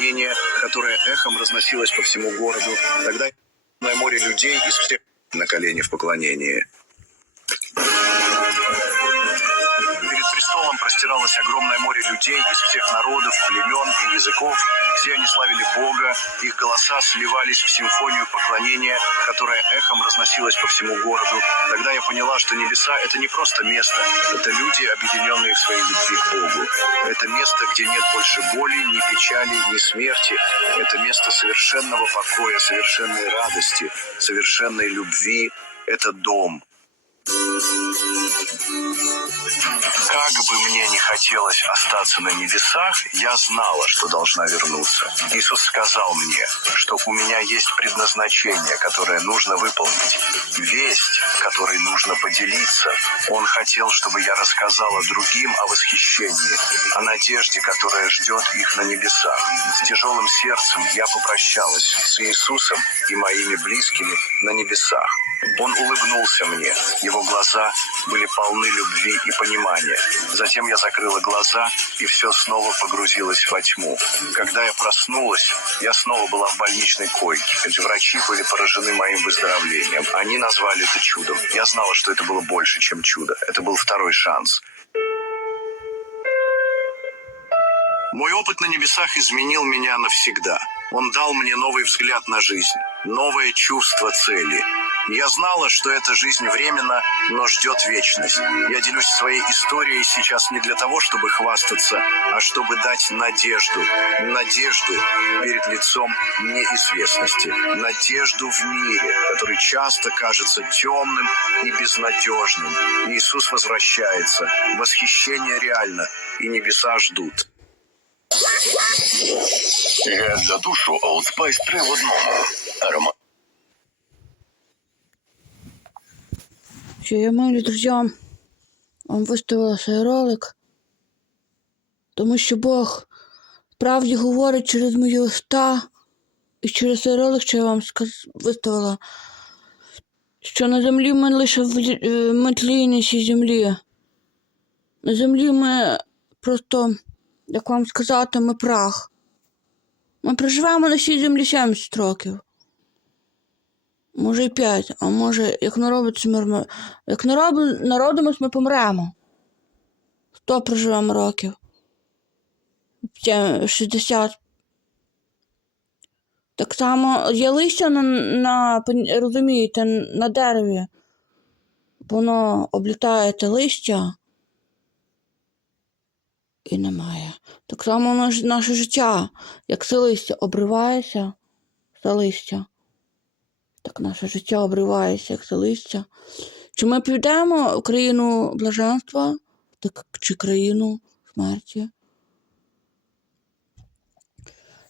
поклонения, которое эхом разносилось по всему городу. Тогда огромное море людей из всех на колени в поклонении. Перед престолом простиралось огромное море людей из всех народов, племен и языков. Все они славили Бога, их голоса сливались в симфонию поклонения, которая эхом разносилась по всему городу. Тогда я поняла, что небеса — это не просто место, это люди, объединенные в своей любви к Богу. Это место, где нет больше боли, ни печали, ни смерти. Это место совершенного покоя, совершенной радости, совершенной любви. Это дом, как бы мне не хотелось остаться на небесах, я знала, что должна вернуться. Иисус сказал мне, что у меня есть предназначение, которое нужно выполнить, весть, которой нужно поделиться. Он хотел, чтобы я рассказала другим о восхищении, о надежде, которая ждет их на небесах. С тяжелым сердцем я попрощалась с Иисусом и моими близкими на небесах. Он улыбнулся мне. Его глаза были полны любви и понимания. Затем я закрыла глаза, и все снова погрузилось во тьму. Когда я проснулась, я снова была в больничной койке, ведь врачи были поражены моим выздоровлением. Они назвали это чудом. Я знала, что это было больше, чем чудо. Это был второй шанс. Мой опыт на небесах изменил меня навсегда. Он дал мне новый взгляд на жизнь, новое чувство цели. Я знала, что эта жизнь временна, но ждет вечность. Я делюсь своей историей сейчас не для того, чтобы хвастаться, а чтобы дать надежду. Надежду перед лицом неизвестности. Надежду в мире, который часто кажется темным и безнадежным. Иисус возвращается. Восхищение реально, и небеса ждут. Гель для душу Old Spice 3 в одному. Аромат я милі друзям вам виставила цей ролик, тому що Бог справді говорить через мої уста і через цей ролик, що я вам виставила, що на землі ми лише в... е, тлінні цій землі. На землі ми просто, як вам сказати, ми прах. Ми проживемо на цій землі 70 років. Може і п'ять, а може, як народиться ми, як народ, народимось, ми помремо. Сто проживемо років. Ще 60. Так само є листя на, на розумієте, на дереві. Воно облітає те листя і немає. Так само наш, наше життя, як це листя обривається, це листя. Так наше життя обривається, як це листя. Чи ми підемо в країну блаженства, так чи країну смерті?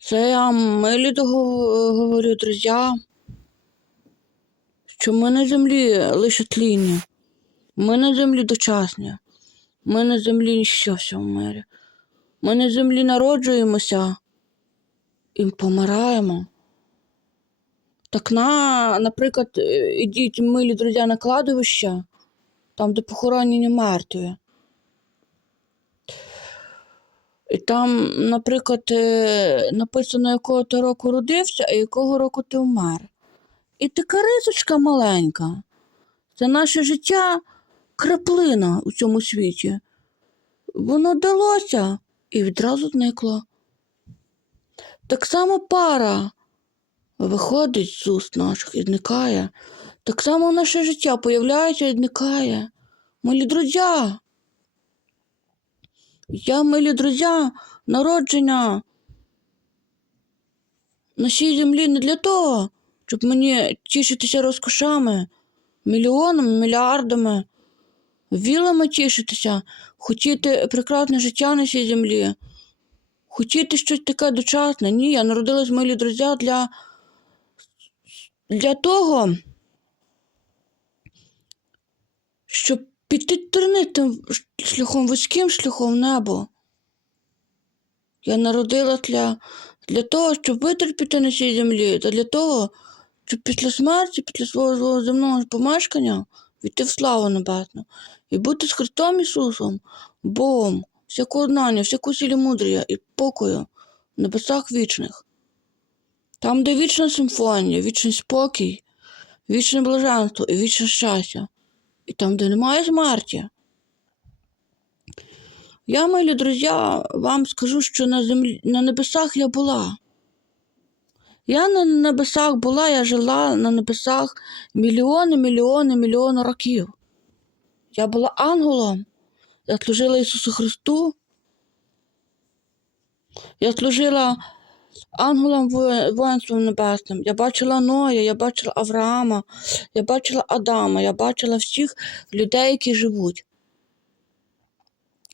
Це я милі говорю, друзі, що ми на землі лише тлінні, ми на землі дочасні, ми на землі ніщо в цьому мирі. Ми на землі народжуємося і помираємо. Так на, наприклад, е, ідіть, милі друзі, на кладовище, там, де похоронені мертві. І там, наприклад, е, написано, якого ти року родився, а якого року ти вмер. І така рисочка маленька. Це наше життя краплина у цьому світі. Воно далося і відразу зникло. Так само пара виходить з уст наших і зникає. Так само наше життя появляється і зникає. Милі друзі. Я, милі друзі, народження на цій землі не для того, щоб мені тішитися розкошами, мільйонами, мільярдами, вілами тішитися, хотіти прекрасне життя на цій землі, хотіти щось таке дочасне. Ні, я народилась, милі друзі, для для того, щоб піти тернитим шляхом, вузьким шляхом небо. Я народила для, для того, щоб витерпіти на цій землі, та для того, щоб після смерті, після свого свого земного помешкання війти в славу небесну і бути з Христом Ісусом, Богом, всякого знання, всякого сілі мудрія і покою в небесах вічних. Там, де вічна симфонія, вічний спокій, вічне блаженство і вічне щастя. І там, де немає смерті. Я, милі друзі, вам скажу, що на землі, на небесах я була. Я на небесах була, я жила на небесах мільйони, мільйони, мільйони років. Я була ангелом. Я служила Ісусу Христу. Я служила ангелам воїнством небесним. Я бачила Ноя, я бачила Авраама, я бачила Адама, я бачила всіх людей, які живуть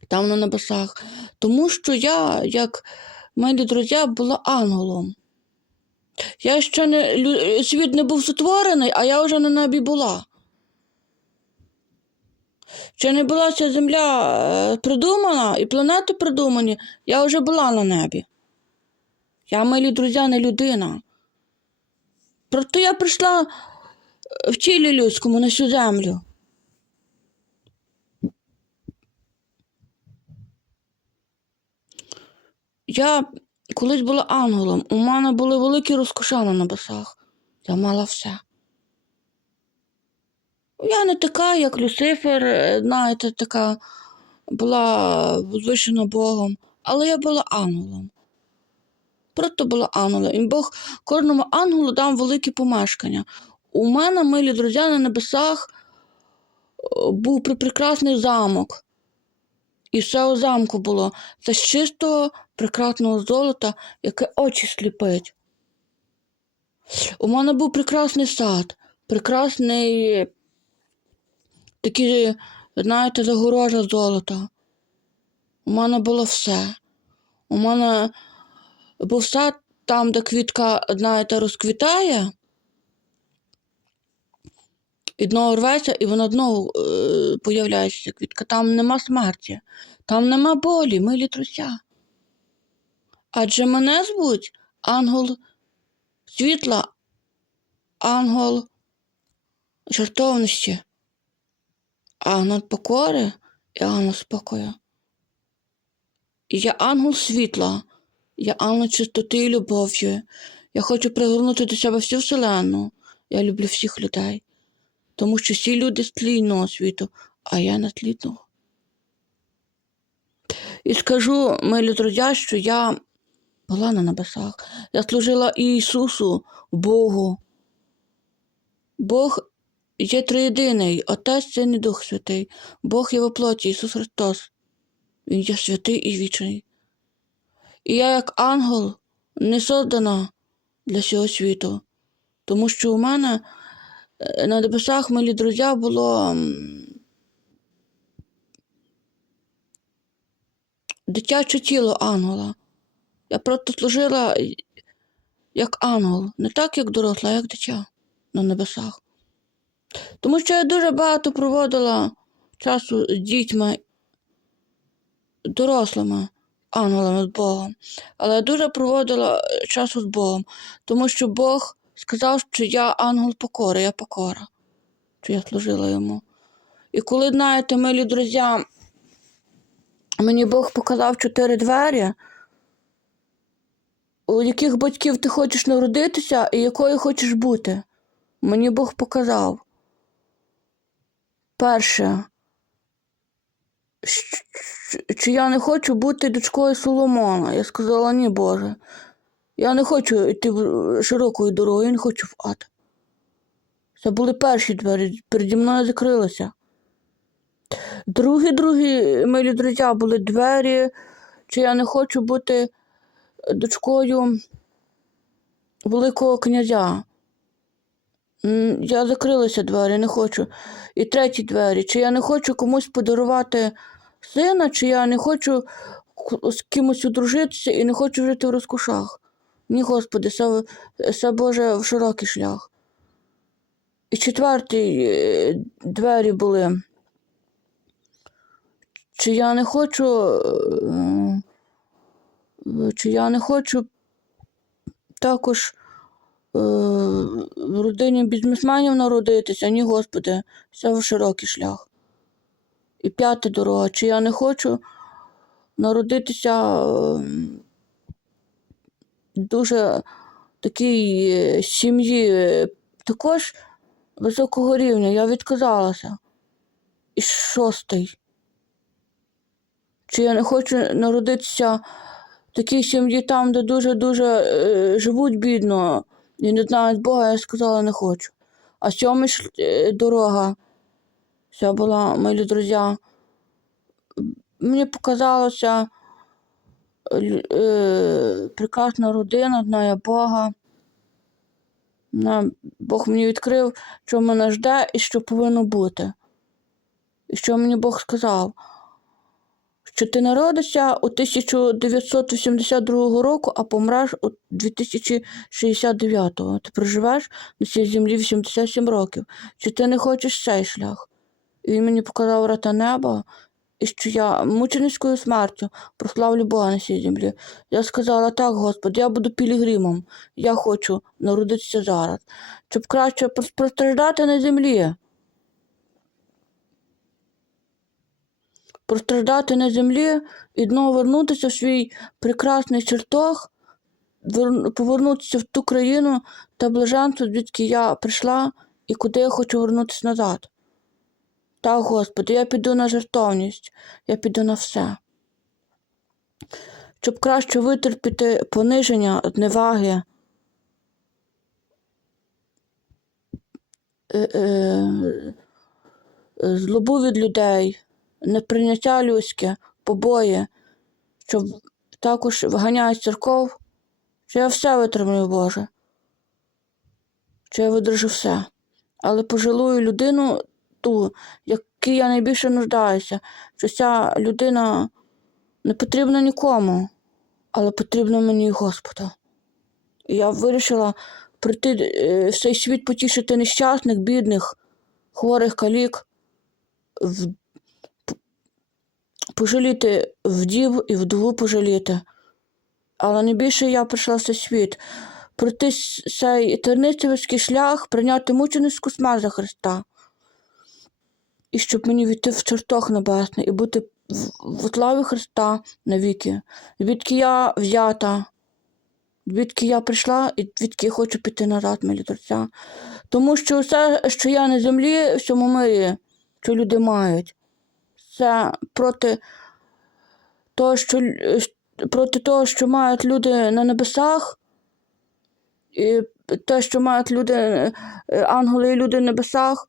там на небесах. Тому що я, як мої друзі, була ангелом. Я ще не світ не був сотворений, а я вже на небі була. Ще не була ця земля е, придумана і планети придумані, я вже була на небі. Я, милі друзі, не людина. Проте я прийшла е, в тілі людському на цю землю. Я колись була ангелом, у мене були великі розкоша на небесах. Я мала все. Я не така, як Люцифер, е, знаєте, така була возвишена Богом, але я була ангелом. Просто була ангелом. І Бог кожному ангелу дав великі помешкання. У мене, милі друзі, на небесах е, був прекрасний замок. І все у замку було. Це з чистого прекрасного золота, яке очі сліпить. У мене був прекрасний сад, прекрасний такі, знаєте, загорожа золота. У мене було все. У мене був сад там, де квітка, знаєте, розквітає, і знову рветься, і вона знову е, появляється квітка. Там нема смерті, там нема болі, милі друзі. Адже мене звуть ангел світла, ангел жартовності, ангел покори і ангел спокою. І я ангел світла, я ангел чистоти і любов'ю. Я хочу пригорнути до себе всю вселенну. Я люблю всіх людей, тому що всі люди з тлійного світу, а я не тлійного. І скажу, милі друзі, що я була на небесах. Я служила Ісусу, Богу. Бог є триєдиний, Отець, Син і Дух Святий. Бог є во плоті, Ісус Христос. Він є святий і вічний. І я, як ангел, не создана для цього світу, тому що у мене е, на небесах, милі друзі, було дитяче тіло ангела. Я просто служила як ангел, не так, як доросла, а як дитя на небесах. Тому що я дуже багато проводила часу з дітьми, дорослими, ангелами з Богом. Але дуже проводила е, часу з Богом, тому що Бог сказав, що я ангел покори, я покора, що я служила йому. І коли, знаєте, милі друзі, мені Бог показав чотири двері, у яких батьків ти хочеш народитися і якою хочеш бути. Мені Бог показав. Перше, чи я не хочу бути дочкою Соломона. Я сказала, ні, Боже. Я не хочу йти широкою дорогою, я не хочу в ад. Це були перші двері, переді мною закрилися. Другі, другі, милі друзі, були двері, чи я не хочу бути дочкою Великого князя. Я закрилася двері, не хочу. І треті двері. Чи я не хочу комусь подарувати сина, чи я не хочу з кимось одружитися і не хочу жити в розкошах. Ні, Господи, це, це Боже в широкий шлях. І четверті е, двері були. Чи я не хочу. е, е, Чи я не хочу також в родині бізнесменів народитися, ні, Господи, це в широкий шлях. І п'ята дорога, чи я не хочу народитися е, дуже такій е, сім'ї е, також високого рівня. Я відказалася. І шостий. Чи я не хочу народитися в такій сім'ї там, де дуже-дуже е, живуть бідно і не знають Бога, я сказала, не хочу. А сьомий е, дорога. Це була, мої друзі. Мені показалося е, прекрасна родина, знає Бога. Бог мені відкрив, що мене жде і що повинно бути. І що мені Бог сказав, що ти народишся у 1982 року, а помреш у 2069. Ти проживеш на цій землі 87 років. Чи ти не хочеш цей шлях? І він мені показав врата неба, і що я мученицькою смертю прославлю Бога на цій землі. Я сказала, так, Господи, я буду пілігримом. Я хочу народитися зараз, щоб краще простраждати на землі. Простраждати на землі і знову вернутися в свій прекрасний чертог, повернутися в ту країну та блаженство, звідки я прийшла і куди я хочу вернутися назад. Так, Господи, я піду на жертовність, я піду на все. Щоб краще витерпіти пониження, зневаги, е, е, злобу від людей, неприйняття людське, побої, щоб також виганяють церков, що я все витримую, Боже, що я видержу все. Але пожилую людину ту, якій я найбільше нуждаюся, що ця людина не потрібна нікому, але потрібна мені Господа. І я вирішила прийти е, в цей світ потішити нещасних, бідних, хворих калік. Пожаліти вдів і вдову пожаліти. Але найбільше я прийшла в цей світ пройти цей терницевський шлях, прийняти мученицьку смерть за Христа. І щоб мені війти в чертог небесний і бути в, славі Христа навіки, звідки я взята, звідки я прийшла і звідки я хочу піти назад, милі друзі. Тому що все, що я на землі, в цьому мирі, що люди мають, це проти того, що, проти того, що мають люди на небесах, і те, що мають люди, е, ангели і люди на небесах,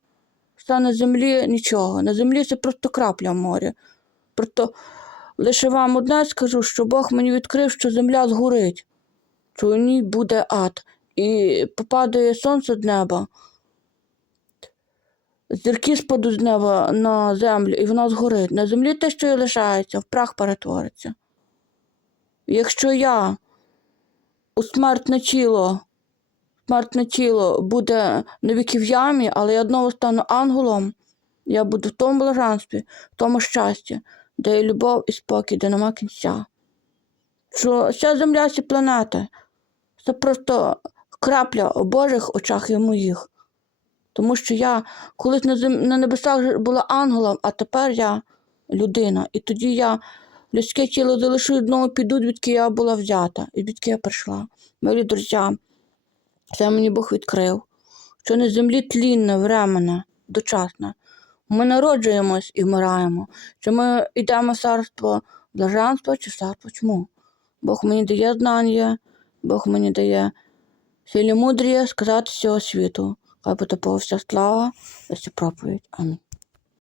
все на землі нічого. На землі це просто крапля в морі. Просто лише вам одне скажу, що Бог мені відкрив, що земля згорить, що у ній буде ад. І попадає сонце з неба. Зірки спадуть з неба на землю, і вона згорить. На землі те, що і лишається, в прах перетвориться. Якщо я у смертне тіло, смертне тіло буде навіки в ямі, але я одного стану ангелом, я буду в тому блаженстві, в тому щасті, де є любов і спокій, де нема кінця. Що ця земля, ці планети, це просто крапля у Божих очах і моїх. Тому що я колись на, зем... на небесах була ангелом, а тепер я людина. І тоді я людське тіло залишу знову піду, звідки я була взята, і звідки я прийшла. Мої друзі, це мені Бог відкрив, що на землі тлінне, временне, дочасне. Ми народжуємось і вмираємо. Чи ми йдемо в царство блаженства чи в царство чому? Бог мені дає знання, Бог мені дає силі мудрі сказати з цього світу. Хай буде Богу вся слава, вся проповідь. Амінь.